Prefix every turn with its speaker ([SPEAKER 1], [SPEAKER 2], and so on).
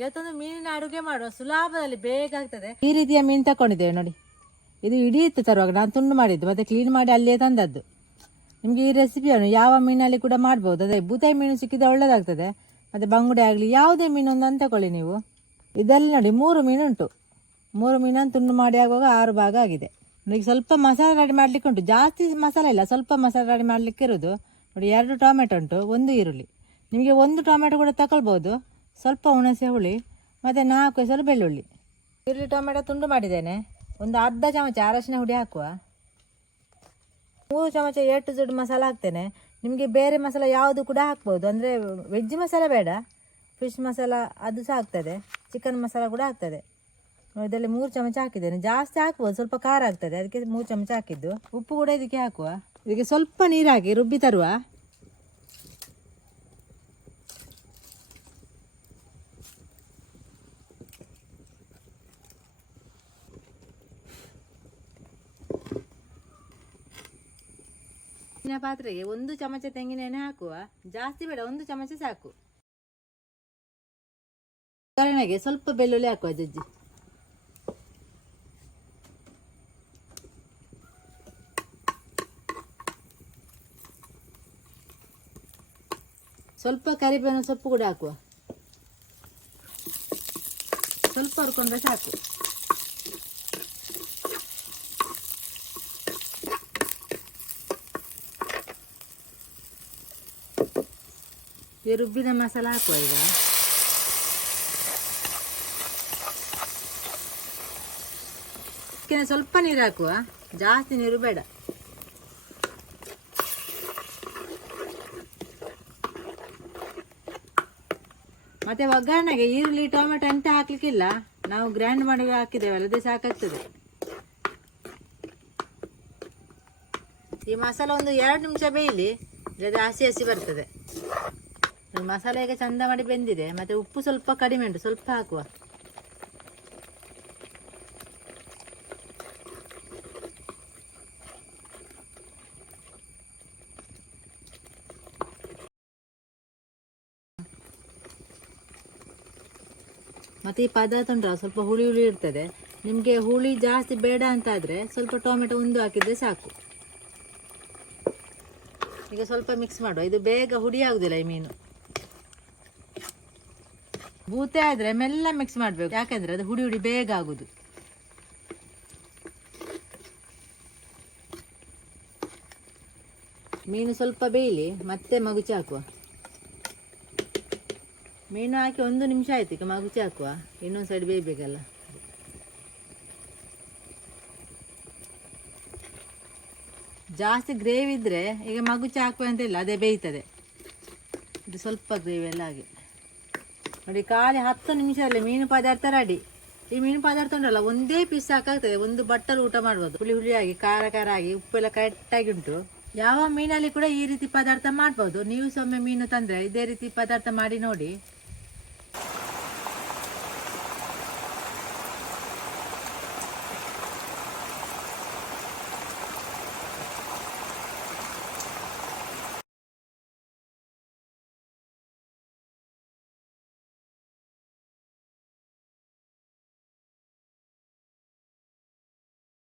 [SPEAKER 1] ಇವತ್ತೊಂದು ಮೀನಿನ ಅಡುಗೆ ಮಾಡುವ ಸುಲಭದಲ್ಲಿ ಬೇಗ ಆಗ್ತದೆ ಈ ರೀತಿಯ ಮೀನು ತಕೊಂಡಿದ್ದೇವೆ ನೋಡಿ. ಇದು ಇಡೀ ಇತ್ತು ತರುವಾಗ ನಾನು ತುಂಡು ಮಾಡಿದ್ದು, ಮತ್ತೆ ಕ್ಲೀನ್ ಮಾಡಿ ಅಲ್ಲಿಯೇ ತಂದದ್ದು. ನಿಮಗೆ ಈ ರೆಸಿಪಿಯನ್ನು ಯಾವ ಮೀನಲ್ಲಿ ಕೂಡ ಮಾಡ್ಬೋದು. ಅದೇ ಬೂತಾಯಿ ಮೀನು ಸಿಕ್ಕಿದ ಒಳ್ಳೆಯದಾಗ್ತದೆ ಮತ್ತು ಬಂಗುಡೆ ಆಗಲಿ, ಯಾವುದೇ ಮೀನು ಅಂತ ತಗೊಳ್ಳಿ ನೀವು. ಇದರಲ್ಲಿ ನೋಡಿ ಮೂರು ಮೀನು ಉಂಟು ಮೂರು ಮೀನನ್ನು ತುಂಡು ಮಾಡಿ ಆಗುವಾಗ ಆರು ಭಾಗ ಆಗಿದೆ. ನೋಡಿ ಸ್ವಲ್ಪ ಮಸಾಲೆ ರೆಡಿ ಮಾಡಲಿಕ್ಕೆ ಉಂಟು. ಜಾಸ್ತಿ ಮಸಾಲೆ ಇಲ್ಲ, ಸ್ವಲ್ಪ ಮಸಾಲೆ ರೆಡಿ ಮಾಡಲಿಕ್ಕೆ ಇರೋದು ನೋಡಿ, ಎರಡು ಟೊಮೆಟೊ ಉಂಟು ಒಂದು ಈರುಳ್ಳಿ. ನಿಮಗೆ ಒಂದು ಟೊಮೆಟೊ ಕೂಡ ತಗೊಳ್ಬೋದು ಸ್ವಲ್ಪ ಹುಣಸೆ ಹುಳಿ, ಮತ್ತು ನಾಲ್ಕು ಹೆಸರು ಬೆಳ್ಳುಳ್ಳಿ. ಈರುಳ್ಳಿ ಟೊಮೆಟೊ ತುಂಡು ಮಾಡಿದ್ದೇನೆ. ಒಂದು ಅರ್ಧ ಚಮಚ ಅರಶಿನ ಹುಡಿ ಹಾಕುವ. ಮೂರು ಚಮಚ ಏಟು ಜುಡ್ ಮಸಾಲ ಹಾಕ್ತೇನೆ. ನಿಮಗೆ ಬೇರೆ ಮಸಾಲ ಯಾವುದು ಕೂಡ ಹಾಕ್ಬೋದು. ಅಂದರೆ ವೆಜ್ ಮಸಾಲ ಬೇಡ ಫಿಶ್ ಮಸಾಲ ಅದು ಸಹ ಆಗ್ತದೆ. ಚಿಕನ್ ಮಸಾಲ ಕೂಡ ಆಗ್ತದೆ. ಇದರಲ್ಲಿ ಮೂರು ಚಮಚ ಹಾಕಿದ್ದೇನೆ. ಜಾಸ್ತಿ ಹಾಕ್ಬೋದು, ಸ್ವಲ್ಪ ಖಾರ ಆಗ್ತದೆ. ಅದಕ್ಕೆ ಮೂರು ಚಮಚ ಹಾಕಿದ್ದು. ಉಪ್ಪು ಕೂಡ ಇದಕ್ಕೆ ಹಾಕುವ. ಇದಕ್ಕೆ ಸ್ವಲ್ಪ ನೀರು ರುಬ್ಬಿ ತರುವ. ತೆಂಗಿನ ಪಾತ್ರೆಗೆ ಒಂದು ಚಮಚ ತೆಂಗಿನ ಎಣ್ಣೆ ಹಾಕುವ. ಜಾಸ್ತಿ ಬೇಡ, ಒಂದು ಚಮಚ ಸಾಕು. ಒಗ್ಗರಣೆಗೆ ಸ್ವಲ್ಪ ಬೆಳ್ಳುಳ್ಳಿ ಹಾಕುವ ಜಜ್ಜಿ. ಸ್ವಲ್ಪ ಕರಿಬೇವಿನ ಸೊಪ್ಪು ಕೂಡ ಹಾಕುವ. ಸ್ವಲ್ಪ ಹುರ್ಕೊಂಡ್ರೆ ಸಾಕು. ಈ ರುಬ್ಬಿದ ಮಸಾಲ ಹಾಕುವ ಈಗ ಸ್ವಲ್ಪ ನೀರು ಹಾಕುವ ಜಾಸ್ತಿ ನೀರು ಬೇಡ ಮತ್ತೆ ಒಗ್ಗರಣೆಗೆ ಈರುಳ್ಳಿ ಟೊಮೆಟೊ ಎಂತ ಹಾಕ್ಲಿಕ್ಕಿಲ್ಲ ನಾವು ಗ್ರೈಂಡ್ ಮಾಡಿ ಹಾಕಿದ್ದೇವಲ್ಲ ಅದೇ ಸಾಕಾಗ್ತದೆ ಈ ಮಸಾಲ ಒಂದು ಎರಡು ನಿಮಿಷ ಬೇಯಲಿ ಇಲ್ಲದ್ರೆ ಹಸಿ ಹಸಿ ಬರ್ತದೆ ಮಸಾಲೆ ಈಗ ಚಂದ ಮಾಡಿ ಬೆಂದಿದೆ. ಮತ್ತೆ ಉಪ್ಪು ಸ್ವಲ್ಪ ಕಡಿಮೆ ಉಂಟು. ಸ್ವಲ್ಪ ಹಾಕುವ. ಮತ್ತೆ ಈ ಪದಾರ್ಥ ಉಂಟು ಸ್ವಲ್ಪ ಹುಳಿ ಹುಳಿ ಇರ್ತದೆ. ನಿಮಗೆ ಹುಳಿ ಜಾಸ್ತಿ ಬೇಡ ಅಂತ ಆದರೆ ಸ್ವಲ್ಪ ಟೊಮೆಟೊ ಒಂದು ಹಾಕಿದ್ರೆ ಸಾಕು. ಈಗ ಸ್ವಲ್ಪ ಮಿಕ್ಸ್ ಮಾಡುವ. ಇದು ಬೇಗ ಹುಡಿ ಆಗುದಿಲ್ಲ ಈ ಮೀನು. ಬೂತೆ ಆದರೆ ಮೆಲ್ಲ ಮಿಕ್ಸ್ ಮಾಡಬೇಕು. ಯಾಕಂದ್ರೆ ಅದು ಹುಡಿ ಹುಡಿ ಬೇಗ ಆಗುದು. ಮೀನು ಸ್ವಲ್ಪ ಬೇಯಲಿ, ಮತ್ತೆ ಮಗುಚಿ ಹಾಕುವ. ಮೀನು ಹಾಕಿ ಒಂದು ನಿಮಿಷ ಆಯ್ತು, ಈಗ ಮಗುಚಿ ಹಾಕುವ. ಇನ್ನೊಂದು ಸೈಡ್ ಬೇಯಬೇಕಲ್ಲ. ಜಾಸ್ತಿ ಗ್ರೇವಿ ಇದ್ರೆ ಈಗ ಮಗುಚಿ ಹಾಕುವ ಅಂತ ಇಲ್ಲ, ಅದೇ ಬೇಯ್ತದೆ. ಇದು ಸ್ವಲ್ಪ ಗ್ರೇವಿ ಎಲ್ಲ ಹಾಗೆ. ನೋಡಿ, ಖಾಲಿ ಹತ್ತು ನಿಮಿಷದಲ್ಲಿ ಮೀನು ಪದಾರ್ಥ ರೆಡಿ ಈ ಮೀನು ಪದಾರ್ಥ ಉಂಟಲ್ಲ, ಒಂದೇ ಪೀಸ್ ಸಾಕಾಗ್ತದೆ ಒಂದು ಬಟ್ಟಲು ಊಟ ಮಾಡ್ಬೋದು. ಹುಳಿ ಹುಳಿಯಾಗಿ, ಖಾರ ಖಾರ ಆಗಿ, ಉಪ್ಪೆಲ್ಲ ಕರೆಕ್ಟಾಗಿ ಉಂಟು. ಯಾವ ಮೀನಲ್ಲಿ ಕೂಡ ಈ ರೀತಿ ಪದಾರ್ಥ ಮಾಡ್ಬೋದು. ನೀವು ಸೊಮ್ಮೆ ಮೀನು ತಂದ್ರೆ ಇದೇ ರೀತಿ ಪದಾರ್ಥ ಮಾಡಿ ನೋಡಿ.